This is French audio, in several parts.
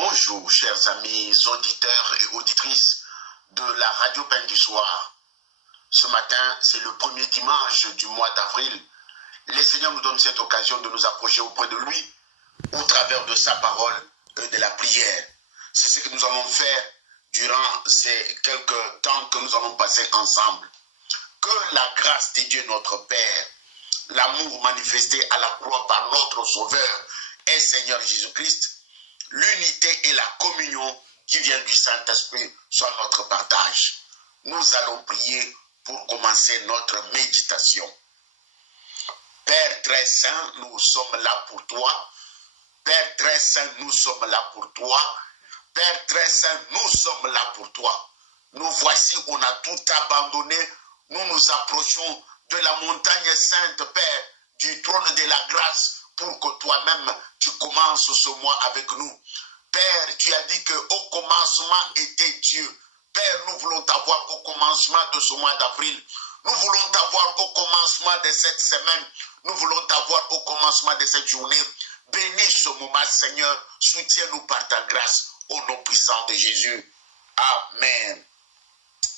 Bonjour, chers amis auditeurs et auditrices de la Radio Pain du Soir. Ce matin, c'est le premier dimanche du mois d'avril. Le Seigneur nous donne cette occasion de nous approcher auprès de lui au travers de sa parole et de la prière. C'est ce que nous allons faire durant ces quelques temps que nous allons passer ensemble. Que la grâce de Dieu notre Père, l'amour manifesté à la croix par notre Sauveur et Seigneur Jésus-Christ, l'unité et la communion qui vient du Saint-Esprit soient notre partage. Nous allons prier pour commencer notre méditation. Père très saint, nous sommes là pour toi. Père très saint, nous sommes là pour toi. Père très saint, nous sommes là pour toi. Nous voici, on a tout abandonné. Nous nous approchons de la montagne sainte, Père, du trône de la grâce, pour que toi-même, tu commences ce mois avec nous. Père, tu as dit qu'au commencement était Dieu. Père, nous voulons t'avoir au commencement de ce mois d'avril. Nous voulons t'avoir au commencement de cette semaine. Nous voulons t'avoir au commencement de cette journée. Bénis ce moment, Seigneur. Soutiens-nous par ta grâce. Au nom puissant de Jésus. Amen.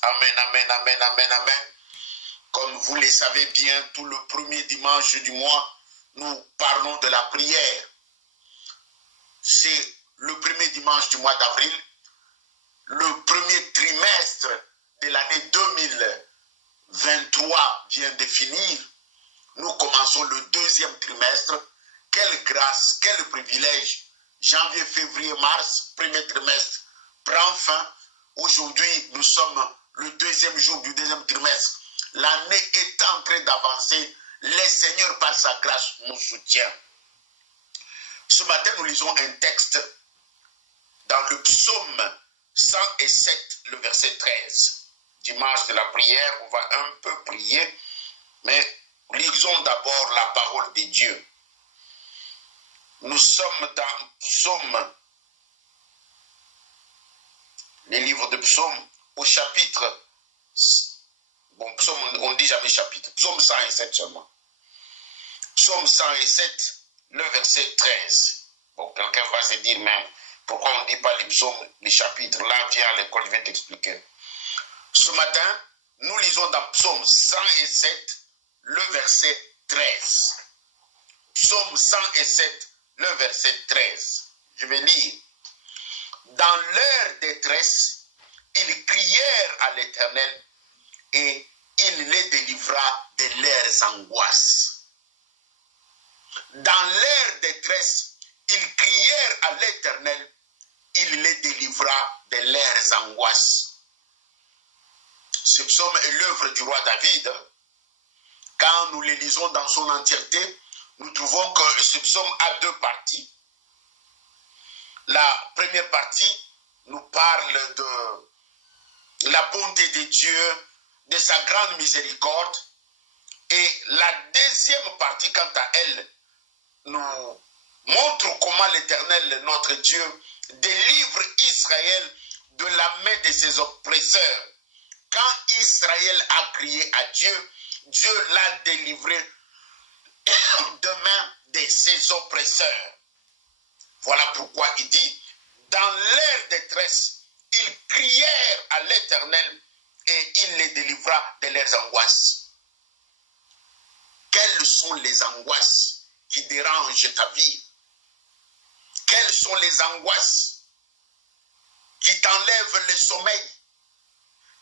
Amen, amen, amen, amen, amen. Comme vous le savez bien, tout le premier dimanche du mois, nous parlons de la prière. C'est le premier dimanche du mois d'avril, le premier trimestre de l'année 2023 vient de finir. Nous commençons le deuxième trimestre. Quelle grâce, quel privilège. Janvier, février, mars, premier trimestre prend fin. Aujourd'hui, nous sommes le deuxième jour du deuxième trimestre. L'année est en train d'avancer. Le Seigneur, par sa grâce, nous soutient. Ce matin, nous lisons un texte dans le psaume 107, le verset 13. Dimanche de la prière, on va un peu prier, mais lisons d'abord la parole de Dieu. Nous sommes dans Psaume, les livres de Psaume, au chapitre, bon, Psaume, on ne dit jamais chapitre, Psaume 107 seulement. Psaume 107, le verset 13. Bon, quelqu'un va se dire, mais pourquoi on ne dit pas les psaumes, les chapitres? Là, viens à l'école, je vais t'expliquer. Ce matin, nous lisons dans Psaume 107, le verset 13. Psaume 107, le verset 13. Je vais lire. Dans leur détresse, ils crièrent à l'Éternel et il les délivra de leurs angoisses. Dans leur détresse, ils crièrent à l'Éternel, il les délivra de leurs angoisses. Ce psaume est l'œuvre du roi David. Quand nous le lisons dans son entièreté, nous trouvons que ce psaume a deux parties. La première partie nous parle de la bonté de Dieu, de sa grande miséricorde. Et la deuxième partie, quant à elle, nous montre comment l'Éternel, notre Dieu, délivre Israël de la main de ses oppresseurs. Quand Israël a crié à Dieu, Dieu l'a délivré de main de ses oppresseurs. Voilà pourquoi il dit, dans leur détresse, ils crièrent à l'Éternel et il les délivra de leurs angoisses. Quelles sont les angoisses qui dérangent ta vie? Quelles sont les angoisses qui t'enlèvent le sommeil?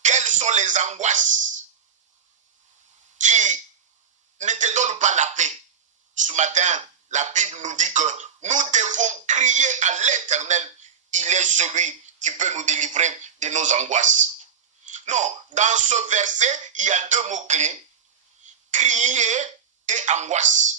Quelles sont les angoisses qui ne te donnent pas la paix? Ce matin, la Bible nous dit que nous devons crier à l'Éternel. Il est celui qui peut nous délivrer de nos angoisses. Non, dans ce verset, il y a deux mots-clés. Crier et angoisse.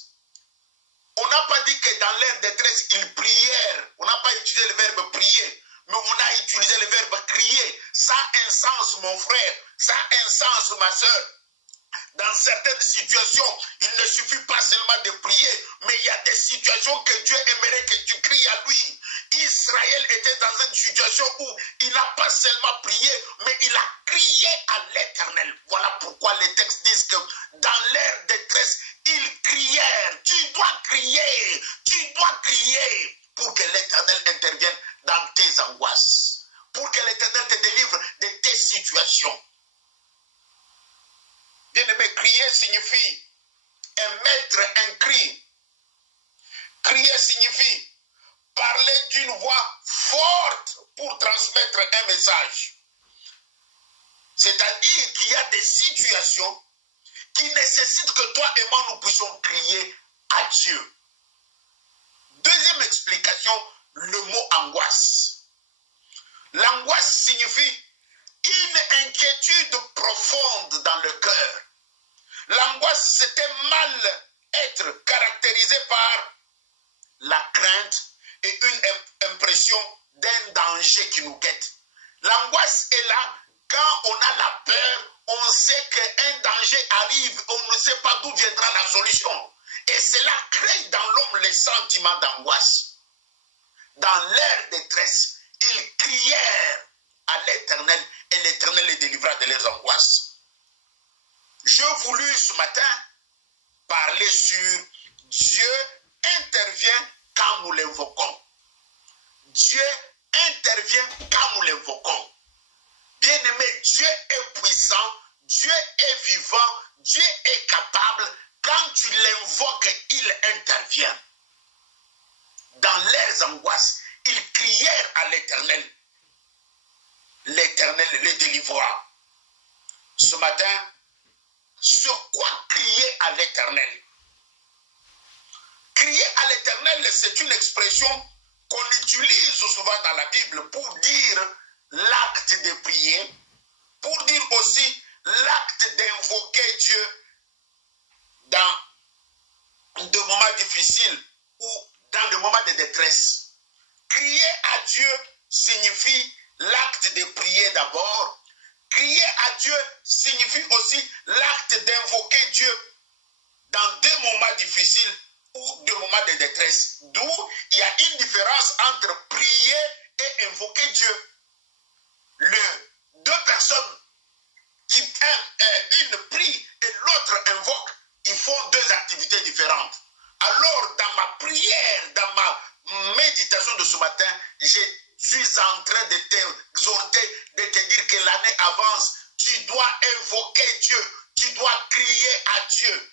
On n'a pas dit que dans leur détresse, ils prièrent. On n'a pas utilisé le verbe prier, mais on a utilisé le verbe crier. Ça a un sens, mon frère. Ça a un sens, ma soeur. Dans certaines situations, il ne suffit pas seulement de prier, mais il y a des situations que Dieu aimerait que tu cries à lui. Israël était dans une situation où il n'a pas seulement prié, mais il a crié à l'Éternel. Voilà pourquoi les textes disent que dans leur détresse, ils crièrent. Tu dois crier pour que l'Éternel intervienne dans d'une voix forte pour transmettre un message. C'est-à-dire qu'il y a des situations qui nécessitent que toi et moi nous puissions crier à Dieu. Deuxième explication, le mot angoisse. L'angoisse signifie une inquiétude profonde dans le cœur. L'angoisse, c'était mal être caractérisé par la crainte et une impression d'un danger qui nous guette. L'angoisse est là quand on a la peur, on sait qu'un danger arrive, on ne sait pas d'où viendra la solution. Et cela crée dans l'homme les sentiments d'angoisse. Dans leur détresse, ils crièrent à l'Éternel et l'Éternel les délivra de leurs angoisses. Je voulus ce matin parler sur Dieu intervient quand nous l'invoquons. Dieu intervient quand nous l'invoquons. Bien-aimé, Dieu est puissant, Dieu est vivant, Dieu est capable. Quand tu l'invoques, il intervient. Dans leurs angoisses, ils crièrent à l'Éternel. L'Éternel les délivra. Ce matin, sur quoi crier à l'Éternel? Crier à l'Éternel, c'est une expression qu'on utilise souvent dans la Bible pour dire l'acte de prier, pour dire aussi l'acte d'invoquer Dieu dans des moments difficiles ou dans des moments de détresse. Crier à Dieu signifie l'acte de prier d'abord. Crier à Dieu signifie aussi l'acte d'invoquer Dieu dans des moments difficiles ou des moments de détresse. D'où il y a une différence entre prier et invoquer Dieu. Deux personnes qui une prie et l'autre invoque, ils font deux activités différentes. Alors dans ma prière, dans ma méditation de ce matin, je suis en train de t'exhorter, de te dire que l'année avance. Tu dois invoquer Dieu, tu dois crier à Dieu.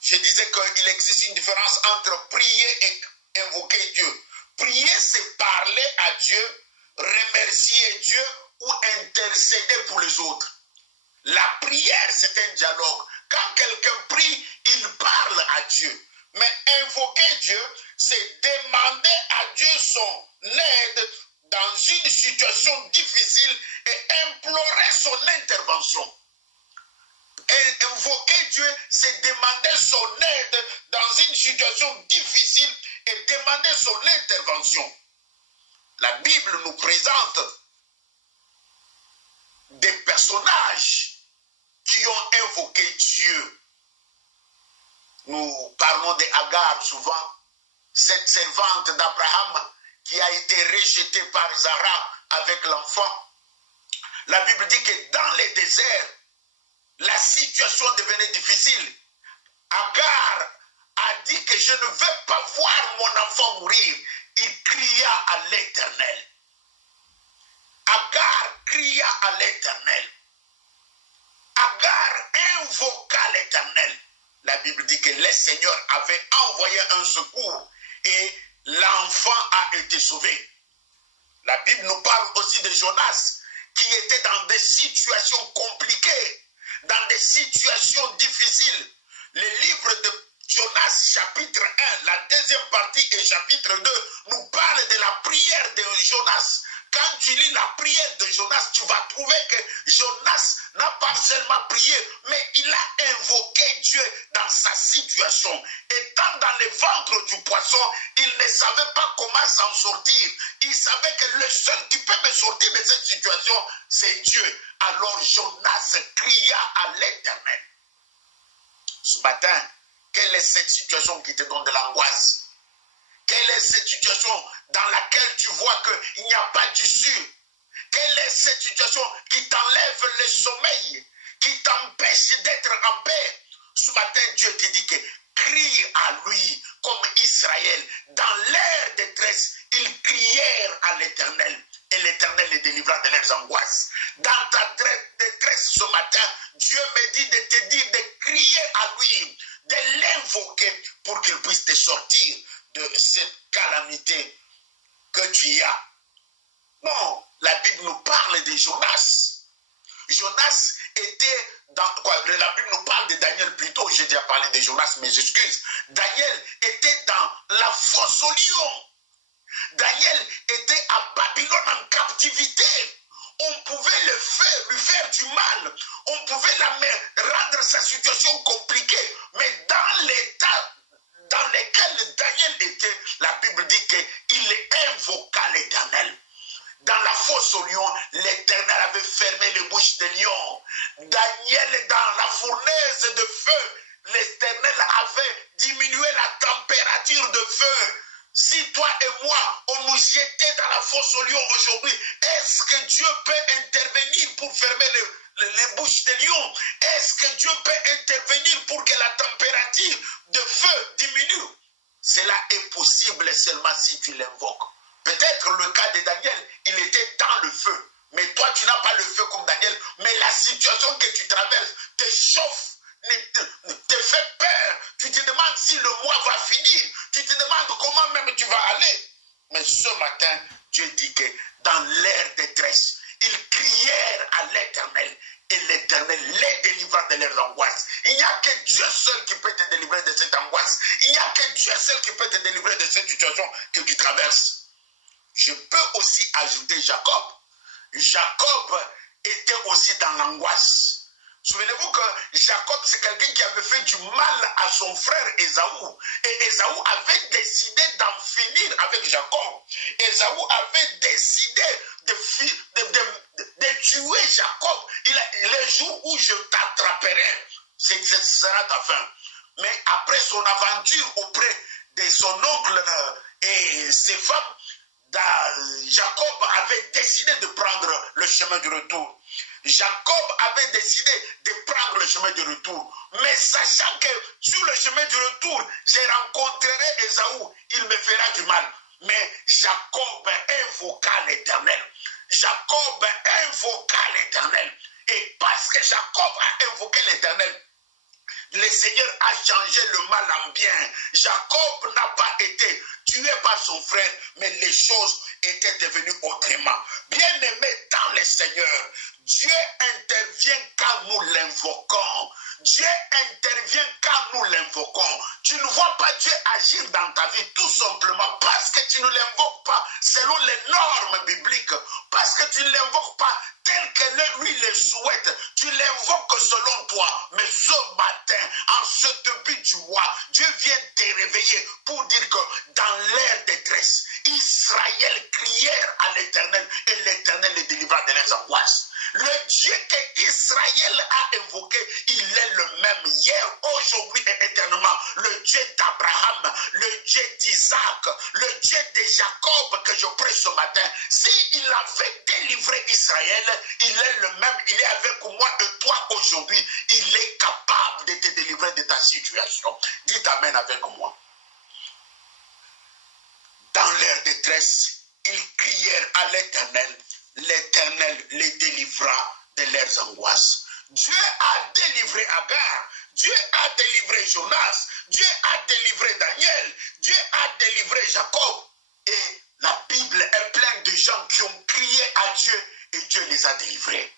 Je disais qu'il existe une différence entre prier et invoquer Dieu. Prier, c'est parler à Dieu, remercier Dieu ou intercéder pour les autres. La prière, c'est un dialogue. Quand quelqu'un prie, il parle à Dieu. Mais invoquer Dieu, c'est demander à Dieu son aide dans une situation difficile et implorer son intervention. Et invoquer Dieu, c'est demander son aide dans une situation difficile et demander son intervention. La Bible nous présente des personnages qui ont invoqué Dieu. Nous parlons d'Agar souvent, cette servante d'Abraham qui a été rejetée par Sarah avec l'enfant. La Bible dit que dans les déserts, la situation devenait difficile. Agar a dit que je ne veux pas voir mon enfant mourir. Il cria à l'Éternel. Agar cria à l'Éternel. Agar invoqua l'Éternel. La Bible dit que le Seigneur avait envoyé un secours et l'enfant a été sauvé. La Bible nous parle aussi de Jonas qui était dans des situations compliquées, dans des situations difficiles. Le livre de Jonas chapitre 1, la deuxième partie et chapitre 2 nous parle de la prière de Jonas. Quand tu lis la prière de Jonas, tu vas trouver que Jonas n'a pas seulement prié, mais il a invoqué Dieu dans sa situation. Étant dans le ventre du poisson, il ne savait pas comment s'en sortir. Il savait que le seul qui peut me sortir de cette situation, c'est Dieu. Alors Jonas cria à l'Éternel. Ce matin, quelle est cette situation qui te donne de l'angoisse? Quelle est cette situation dans laquelle tu vois qu'il n'y a pas d'issue? Quelle est cette situation qui t'enlève le sommeil, qui t'empêche d'être en paix? Ce matin, Dieu te dit que crie à lui comme Israël. Dans leur détresse, ils crièrent à l'Éternel et l'Éternel les délivra de leurs angoisses. Dans ta détresse ce matin, Dieu me dit de te dire de crier à lui, de l'invoquer pour qu'il puisse te sortir de cette calamité que tu as. Non, la Bible nous parle de Jonas. Jonas était dans quoi? La Bible nous parle de Daniel plutôt. J'ai déjà parlé de Jonas, mes excuses. Daniel était dans la fosse au lion. Daniel était à Babylone en captivité. On pouvait lui faire du mal. On pouvait rendre sa situation compliquée. Mais dans l'état dans lequel Daniel était, la Bible dit qu'il invoqua l'Éternel. Dans la fosse au lion, l'Éternel avait fermé les bouches des lions. Daniel, dans la fournaise de feu, l'Éternel avait diminué la température de feu. Si toi et moi, on nous jetait dans la fosse au lion aujourd'hui, est-ce que Dieu peut intervenir pour fermer les bouches des lions? Est-ce que Dieu peut intervenir pour que la température de feu diminue? Cela est possible seulement si tu l'invoques. Peut-être le cas de Daniel, il était dans le feu. Mais toi, tu n'as pas le feu comme Daniel. Mais la situation que tu traverses te chauffe, te fait peur. Tu te demandes si le mois va finir. Tu te demandes comment même tu vas aller. Mais ce matin, Dieu dit que dans leur détresse, ils crièrent à l'Éternel. Et l'Éternel les délivra de leurs angoisses. Il n'y a que Dieu seul qui peut te délivrer de cette angoisse. Il n'y a que Dieu seul qui peut te délivrer de cette situation que tu traverses. Je peux aussi ajouter Jacob. Jacob était aussi dans l'angoisse. Souvenez-vous que Jacob, c'est quelqu'un qui avait fait du mal à son frère Ésaü. Et Ésaü avait décidé d'en finir avec Jacob. Ésaü avait décidé de tuer Jacob. Le jour où je t'attraperai, ce sera ta fin. Mais après son aventure auprès de son oncle et ses femmes, Jacob avait décidé de prendre le chemin du retour. Jacob avait décidé de prendre le chemin du retour. Mais sachant que sur le chemin du retour, je rencontrerai Ésaü, il me fera du mal. Mais Jacob invoqua l'Éternel. Jacob invoqua l'Éternel. Et parce que Jacob a invoqué l'Éternel, le Seigneur a changé le mal en bien. Jacob n'a pas été tué par son frère, mais les choses étaient devenues autrement. Bien-aimé dans le Seigneur, Dieu intervient quand nous l'invoquons. Dieu intervient quand nous l'invoquons. Tu ne vois pas Dieu agir dans ta vie tout simplement parce que tu ne l'invoques pas selon les normes bibliques, parce que tu ne l'invoques pas tel que lui le souhaite. Tu l'invoques selon toi. Mais ce matin, en ce début du mois, Dieu vient te réveiller pour dire que dans leur détresse, Israël crièrent à l'Éternel et l'Éternel les délivra de leurs angoisses. Le Dieu que Israël a invoqué, il est le même hier, aujourd'hui et éternellement. Le Dieu d'Abraham, le Dieu d'Isaac, le Dieu de Jacob que je prie ce matin. S'il avait délivré Israël, il est le même, il est avec moi et toi aujourd'hui. Il est capable de te délivrer de ta situation. Dites Amen avec moi. Dans leur détresse, ils crièrent à l'Éternel. L'Éternel les délivra de leurs angoisses. Dieu a délivré Agar. Dieu a délivré Jonas. Dieu a délivré Daniel. Dieu a délivré Jacob. Et la Bible est pleine de gens qui ont crié à Dieu et Dieu les a délivrés.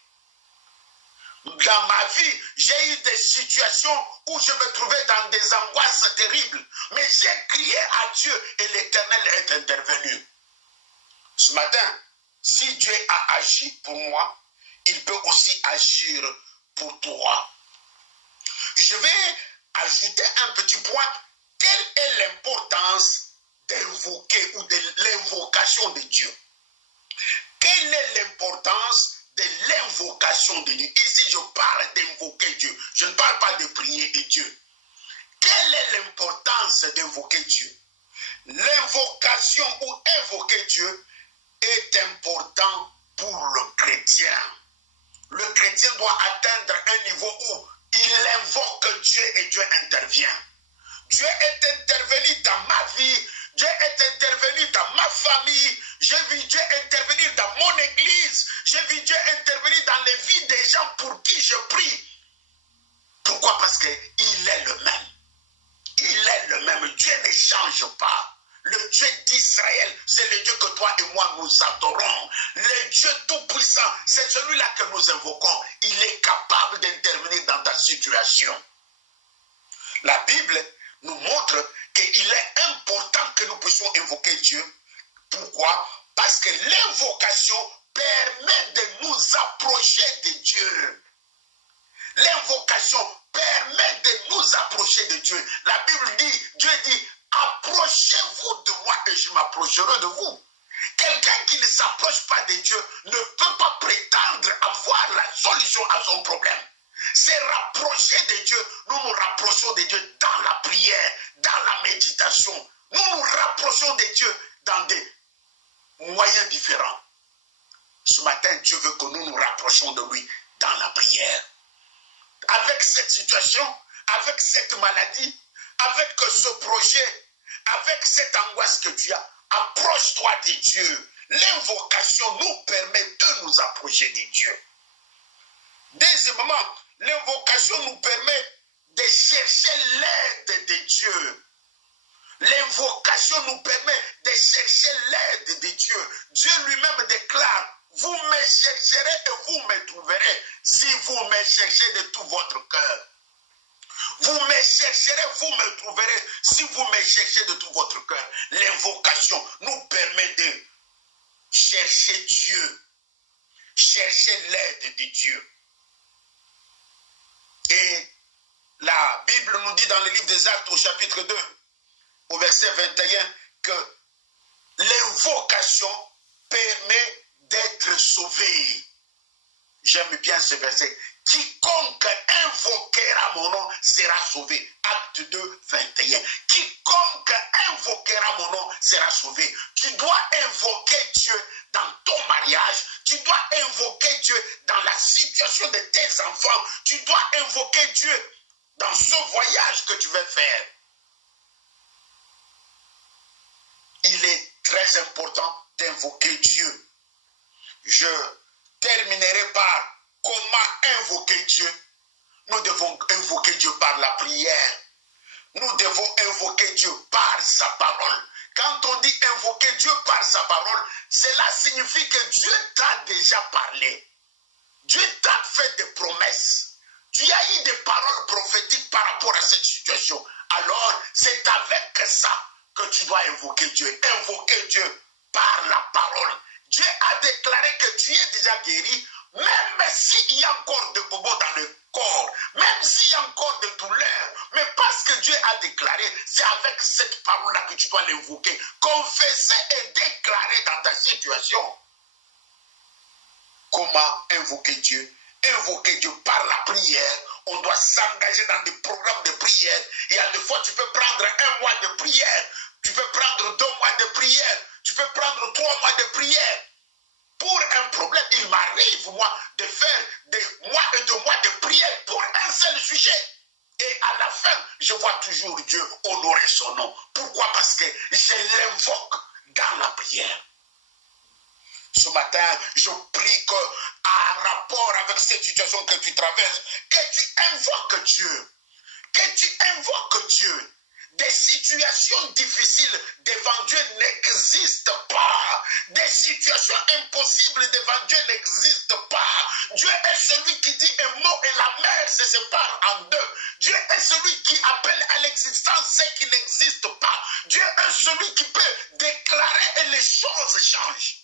Dans ma vie, j'ai eu des situations où je me trouvais dans des angoisses terribles. Mais j'ai crié à Dieu et l'Éternel est intervenu. Ce matin, si Dieu a agi pour moi, il peut aussi agir pour toi. Je vais ajouter un petit point. Quelle est l'importance d'invoquer ou de l'invocation de Dieu? Quelle est l'importance de l'invocation de Dieu? Ici, je parle d'invoquer Dieu. Je ne parle pas de prier Dieu. Quelle est l'importance d'invoquer Dieu? L'invocation ou invoquer Dieu est important pour le chrétien. Le chrétien doit atteindre un niveau où il invoque Dieu et Dieu intervient. Dieu est intervenu dans ma vie, Dieu est intervenu dans ma famille, j'ai vu Dieu intervenir dans mon église, j'ai vu Dieu intervenir dans les vies des gens pour qui je prie. Pourquoi? Parce qu'il est le même. Il est le même. Dieu ne change pas. Le Dieu c'est le Dieu que toi et moi nous adorons. Le Dieu tout-puissant, c'est celui-là que nous invoquons. Il est capable d'intervenir dans ta situation. La Bible nous montre qu'il est important que nous puissions invoquer Dieu. Pourquoi? Parce que l'invocation permet de nous approcher de Dieu. L'invocation permet de nous approcher de Dieu. La Bible dit, Dieu dit, approchez-vous de moi et je m'approcherai de vous. Quelqu'un qui ne s'approche pas de Dieu ne peut pas prétendre avoir la solution à son problème. C'est rapprocher de Dieu. Nous nous rapprochons de Dieu dans la prière, dans la méditation. Nous nous rapprochons de Dieu dans des moyens différents. Ce matin, Dieu veut que nous nous rapprochions de lui dans la prière. Avec cette situation, avec cette maladie, avec ce projet, avec cette angoisse que tu as, approche-toi de Dieu. L'invocation nous permet de nous approcher de Dieu. Deuxièmement, l'invocation nous permet de chercher l'aide de Dieu. L'invocation nous permet de chercher l'aide de Dieu. Dieu lui-même déclare, vous me chercherez et vous me trouverez si vous me cherchez de tout votre cœur. Vous me chercherez, vous me trouverez si vous me cherchez de tout votre cœur. L'invocation nous permet de chercher Dieu, chercher l'aide de Dieu. Et la Bible nous dit dans le livre des Actes au chapitre 2, au verset 21, que l'invocation permet d'être sauvé. J'aime bien ce verset. Quiconque invoquera mon nom sera sauvé. Acte 2, 21. Quiconque invoquera mon nom sera sauvé. Tu dois invoquer Dieu dans ton mariage. Tu dois invoquer Dieu dans la situation de tes enfants. Tu dois invoquer Dieu dans ce voyage que tu veux faire. Il est très important d'invoquer Dieu. Je terminerai par comment invoquer Dieu. Nous devons invoquer Dieu par la prière. Nous devons invoquer Dieu par sa parole. Quand on dit invoquer Dieu par sa parole, cela signifie que Dieu t'a déjà parlé. Dieu t'a fait des promesses. Tu as eu des paroles prophétiques par rapport à cette situation. Alors, c'est avec ça que tu dois invoquer Dieu. Invoquer Dieu par la parole. Dieu a déclaré que tu es déjà guéri, même s'il y a encore de bobos dans le corps, même s'il y a encore de douleurs. Mais parce que Dieu a déclaré, c'est avec cette parole-là que tu dois l'invoquer. Confesser et déclarer dans ta situation. Comment invoquer Dieu? Invoquer Dieu par la prière. On doit s'engager dans des programmes de prière. Il y a des fois, tu peux prendre 1 mois de prière. Tu peux prendre 2 mois de prière. Tu peux prendre 3 mois de prière. Pour un problème, il m'arrive, moi, de faire des mois et 2 mois de prière pour un seul sujet. Et à la fin, je vois toujours Dieu honorer son nom. Pourquoi? Parce que je l'invoque dans la prière. Ce matin, je prie qu'en rapport avec cette situation que tu traverses, que tu invoques Dieu. Que tu invoques Dieu. Des situations difficiles devant Dieu n'existent pas. Des situations impossibles devant Dieu n'existent pas. Dieu est celui qui dit un mot et la mer se sépare en deux. Dieu est celui qui appelle à l'existence ce qui n'existe pas. Dieu est celui qui peut déclarer et les choses changent.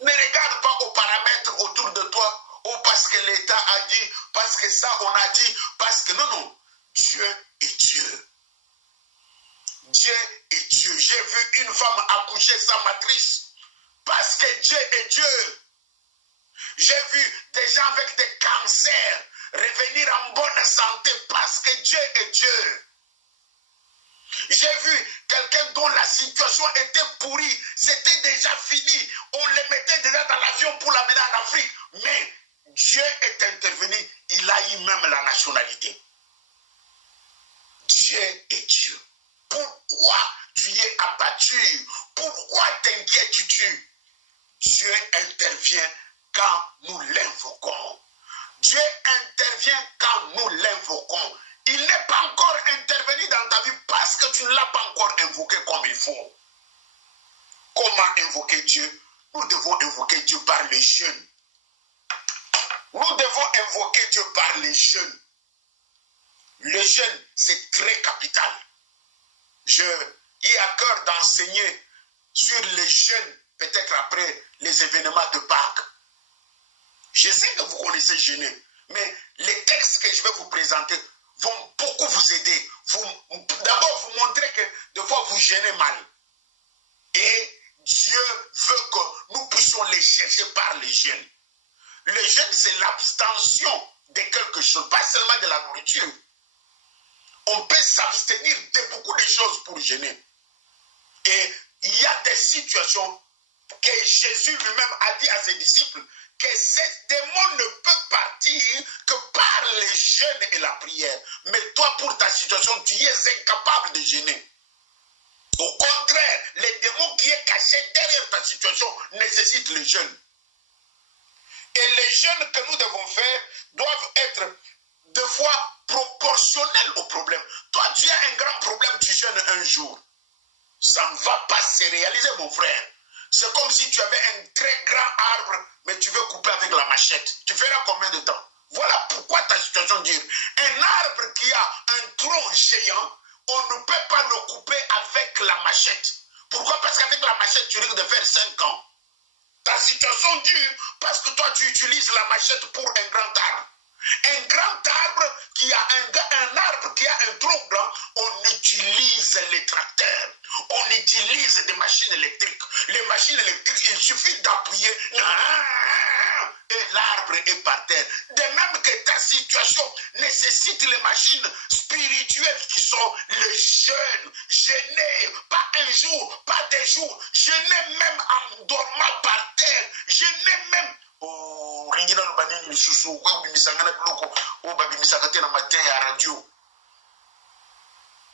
Ne regarde pas aux paramètres autour de toi. Oh, parce que l'État a dit, parce que ça on a dit, parce que non. Dieu est Dieu. Dieu est Dieu. J'ai vu une femme accoucher sans matrice. Parce que Dieu est Dieu. J'ai vu des gens avec des cancers revenir en bonne santé parce que Dieu est Dieu. J'ai vu quelqu'un dont la situation était pourrie. C'était déjà fini. On le mettait déjà dans l'avion pour l'amener en Afrique. Mais Dieu est intervenu. Il a eu même la nationalité. Dieu est Dieu. Pourquoi tu es abattu? Pourquoi t'inquiètes-tu? Dieu intervient quand nous l'invoquons. Dieu intervient quand nous l'invoquons. Il n'est pas encore intervenu dans ta vie parce que tu ne l'as pas encore invoqué comme il faut. Comment invoquer Dieu? Nous devons invoquer Dieu par les jeûnes. Nous devons invoquer Dieu par les jeûnes. Le jeûne, c'est très capital. J'ai à cœur d'enseigner sur les jeûnes, peut-être après les événements de Pâques. Je sais que vous connaissez jeûner, mais les textes que je vais vous présenter vont beaucoup vous aider. D'abord, vous montrer que des fois, vous jeûnez mal. Et Dieu veut que nous puissions les chercher par les jeûnes. Le jeûne, c'est l'abstention de quelque chose, pas seulement de la nourriture. On peut s'abstenir de beaucoup de choses pour jeûner. Et il y a des situations que Jésus lui-même a dit à ses disciples que ces démons ne peuvent partir que par les jeûnes et la prière. Mais toi, pour ta situation, tu es incapable de jeûner. Au contraire, les démons qui est caché derrière ta situation nécessitent le jeûne. Et les jeûnes que nous devons faire doivent être deux fois proportionnels au problème. Toi, tu as un grand problème, tu jeûnes un jour. Ça ne va pas se réaliser, mon frère. C'est comme si tu avais un très grand arbre, mais tu veux couper avec la machette. Tu feras combien de temps? Voilà pourquoi ta situation dure. Un arbre qui a un tronc géant, on ne peut pas le couper avec la machette. Pourquoi? Parce qu'avec la machette, tu risques de faire 5 ans. Ta situation dure parce que toi, tu utilises la machette pour un grand arbre. Un grand arbre qui a un arbre qui a un tronc grand, on utilise les tracteurs, on utilise des machines électriques. Les machines électriques, il suffit d'appuyer et l'arbre est par terre. De même que ta situation nécessite les machines spirituelles qui sont le jeûne, jeûner, pas un jour, pas des jours, jeûner même en dormant par terre, jeûner même.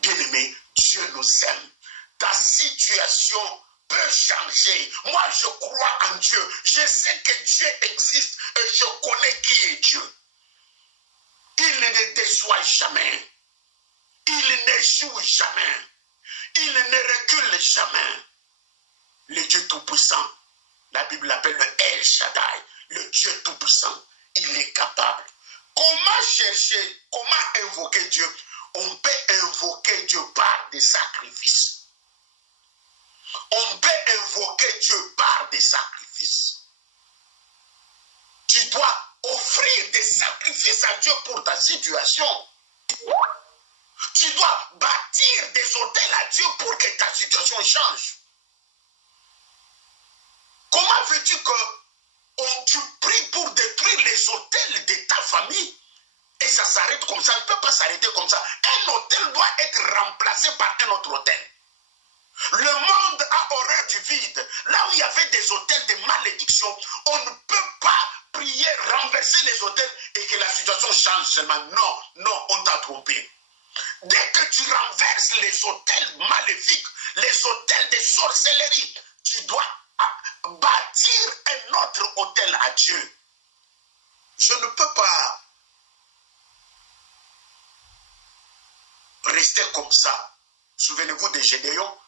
Bien-aimé, Dieu nous aime. Ta situation peut changer. Moi, je crois en Dieu. Je sais que Dieu existe et je connais qui est Dieu. Il ne déçoit jamais. Il n'échoue jamais. Il ne recule jamais. Le Dieu Tout-Puissant, la Bible l'appelle le El Shaddai, le Dieu Tout-Puissant. Il est capable. Comment chercher, comment invoquer Dieu? On peut invoquer Dieu par des sacrifices. On peut invoquer Dieu par des sacrifices. Tu dois offrir des sacrifices à Dieu pour ta situation. Tu dois bâtir des autels à Dieu pour que ta situation change. Comment veux-tu que tu pries pour détruire les autels de ta famille et ça s'arrête comme ça? Ça ne peut pas s'arrêter comme ça. Un autel doit être remplacé par un autre autel. Le monde a horreur du vide. Là où il y avait des autels de malédiction, on ne peut pas prier, renverser les autels et que la situation change seulement. Non, non, on t'a trompé. Dès que tu renverses les autels maléfiques, les autels de sorcellerie, tu dois bâtir un autre autel à Dieu. Je ne peux pas rester comme ça. Souvenez-vous de Gédéon.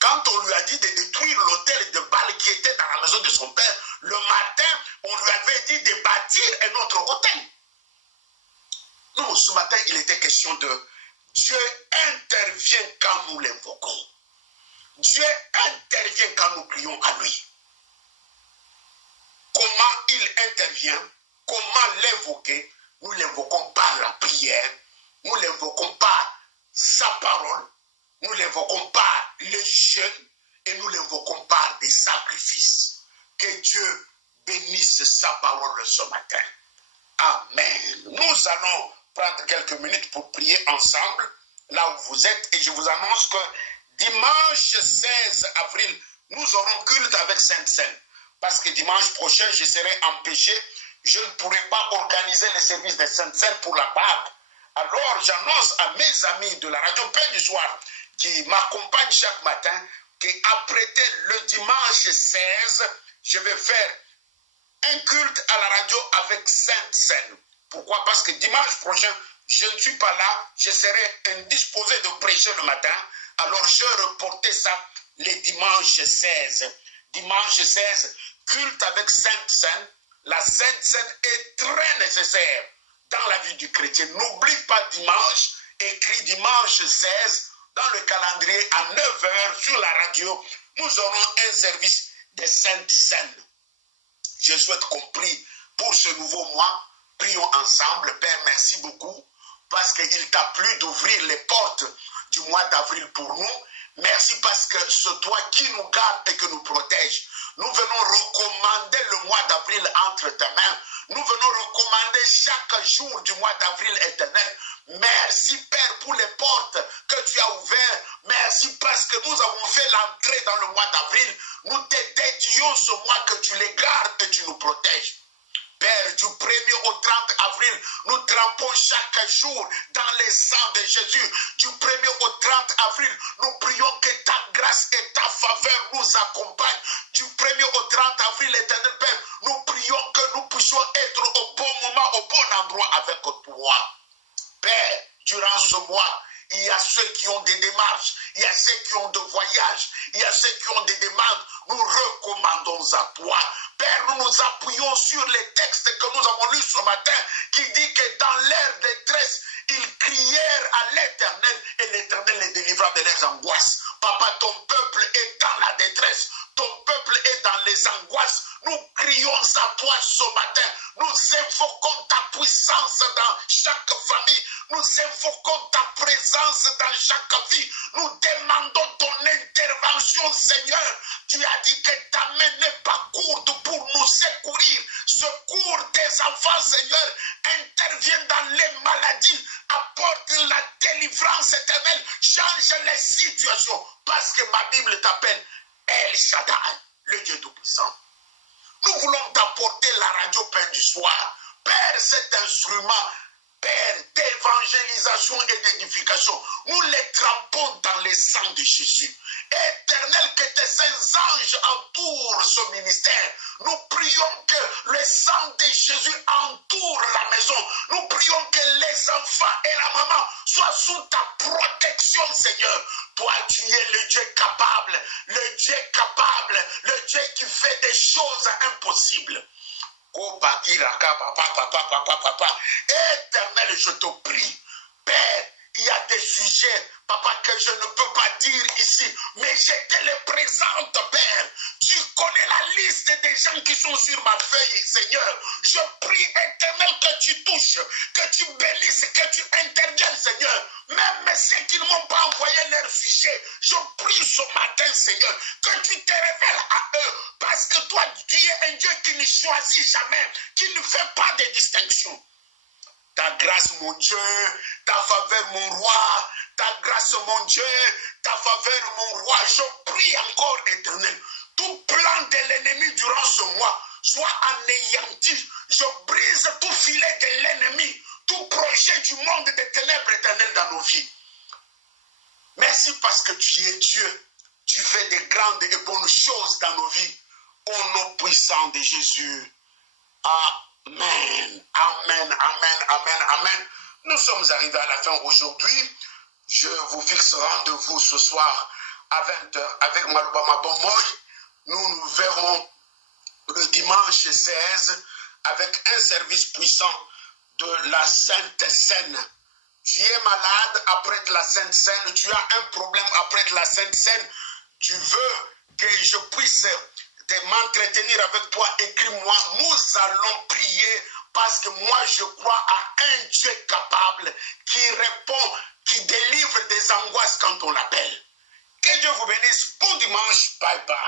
Quand on lui a dit de détruire l'autel de Baal qui était dans la maison de son père, le matin, on lui avait dit de bâtir un autre autel. Non, ce matin, il était question de Dieu intervient quand nous l'invoquons. Dieu intervient quand nous prions à lui. Comment il intervient? Comment l'invoquer? Nous l'invoquons par la prière. Nous l'invoquons par sa parole. Nous l'invoquons par le jeûne. Et nous l'invoquons par des sacrifices. Que Dieu bénisse sa parole ce matin. Amen. Nous allons prendre quelques minutes pour prier ensemble, là où vous êtes. Et je vous annonce que dimanche 16 avril, nous aurons culte avec Sainte-Seine. Parce que dimanche prochain, je serai empêché. Je ne pourrai pas organiser le service de Sainte-Seine pour la Pâque. Alors, j'annonce à mes amis de la radio Pain du Soir qui m'accompagnent chaque matin qu'après le dimanche 16, je vais faire un culte à la radio avec Sainte-Seine. Pourquoi? Parce que dimanche prochain, je ne suis pas là. Je serai indisposé de prêcher le matin. Alors je reportais ça les dimanches 16. Dimanche 16, culte avec Sainte Seine. La Sainte Seine est très nécessaire dans la vie du chrétien. N'oublie pas dimanche, écrit dimanche 16 dans le calendrier à 9 h sur la radio. Nous aurons un service de Sainte Seine. Je souhaite qu'on prie pour ce nouveau mois. Prions ensemble. Père, merci beaucoup parce qu'il t'a plu d'ouvrir les portes du mois d'avril pour nous. Merci parce que c'est toi qui nous garde et que nous protège. Nous venons recommander le mois d'avril entre tes mains. Nous venons recommander chaque jour du mois d'avril éternel. Merci Père pour les portes que tu as ouvertes. Merci parce que nous avons fait l'entrée dans le mois d'avril. Nous te dédions ce mois que tu les gardes et tu nous protèges. Père, du 1er au 30 avril, nous trempons chaque jour dans les sangs de Jésus. Du 1er au 30 avril, nous prions que ta grâce et ta faveur nous accompagnent. Du 1er au 30 avril, éternel Père, nous prions que nous puissions être au bon moment, au bon endroit avec toi. Père, durant ce mois, il y a ceux qui ont des démarches, il y a ceux qui ont des voyages, il y a ceux qui ont des demandes. Nous recommandons à toi. Père, nous nous appuyons sur les textes que nous avons lus ce matin qui dit que dans leur détresse, ils crièrent à l'Éternel et l'Éternel les délivra de leurs angoisses. Papa, ton peuple est dans la détresse, ton peuple est dans les angoisses. Nous crions à toi ce matin. Nous invoquons ta puissance dans chaque famille. Nous invoquons ta présence dans chaque vie. Nous demandons ton intervention, Seigneur. Tu as dit que ta main n'est pas courte pour nous secourir. Secours tes enfants, Seigneur. Interviens dans les maladies. Apporte la délivrance éternelle. Change les situations. Parce que ma Bible t'appelle El Shaddai, le Dieu Tout-Puissant. Nous voulons t'apporter la radio Pain du Soir. Père, cet instrument, Père, d'évangélisation et d'édification, nous les trempons dans le sang de Jésus. Éternel, que tes saints anges entourent ce ministère. Nous prions que le sang de Jésus entoure la maison. Nous prions que les enfants et la maman soient sous ta protection, Seigneur. Toi, tu es le Dieu capable, le Dieu capable, le Dieu qui fait des choses impossibles. Éternel, je te prie, Père, il y a des sujets, papa, que je ne peux pas dire ici, mais je te les présente, Père. Tu connais la liste des gens qui sont sur ma feuille, Seigneur. Je prie, Éternel, que tu touches, que tu bénisses, que tu interviennes, Seigneur. Même ceux qui ne m'ont pas envoyé leur sujet, je prie ce matin, Seigneur, que tu te révèles à eux, parce que toi, tu es un Dieu qui ne choisit jamais, qui ne fait pas de distinction. Ta grâce, mon Dieu, ta faveur, mon roi, ta grâce, mon Dieu, ta faveur, mon roi. Je prie encore, Éternel, tout plan de l'ennemi durant ce mois soit anéanti. Je brise tout filet de l'ennemi, tout projet du monde des ténèbres éternelles dans nos vies. Merci parce que tu es Dieu. Tu fais des grandes et bonnes choses dans nos vies. Au nom puissant de Jésus. Amen, amen, amen, amen, amen. Nous sommes arrivés à la fin aujourd'hui. Je vous fixe rendez-vous ce soir à 20 h avec Malobama Bomoy. Nous nous verrons le dimanche 16 avec un service puissant de la Sainte Seine. Tu es malade après la Sainte Seine, tu as un problème après la Sainte Seine, tu veux que je puisse m'entretenir avec toi, écris-moi, nous allons prier parce que moi je crois à un Dieu capable qui répond, qui délivre des angoisses quand on l'appelle. Que Dieu vous bénisse, bon dimanche, bye bye.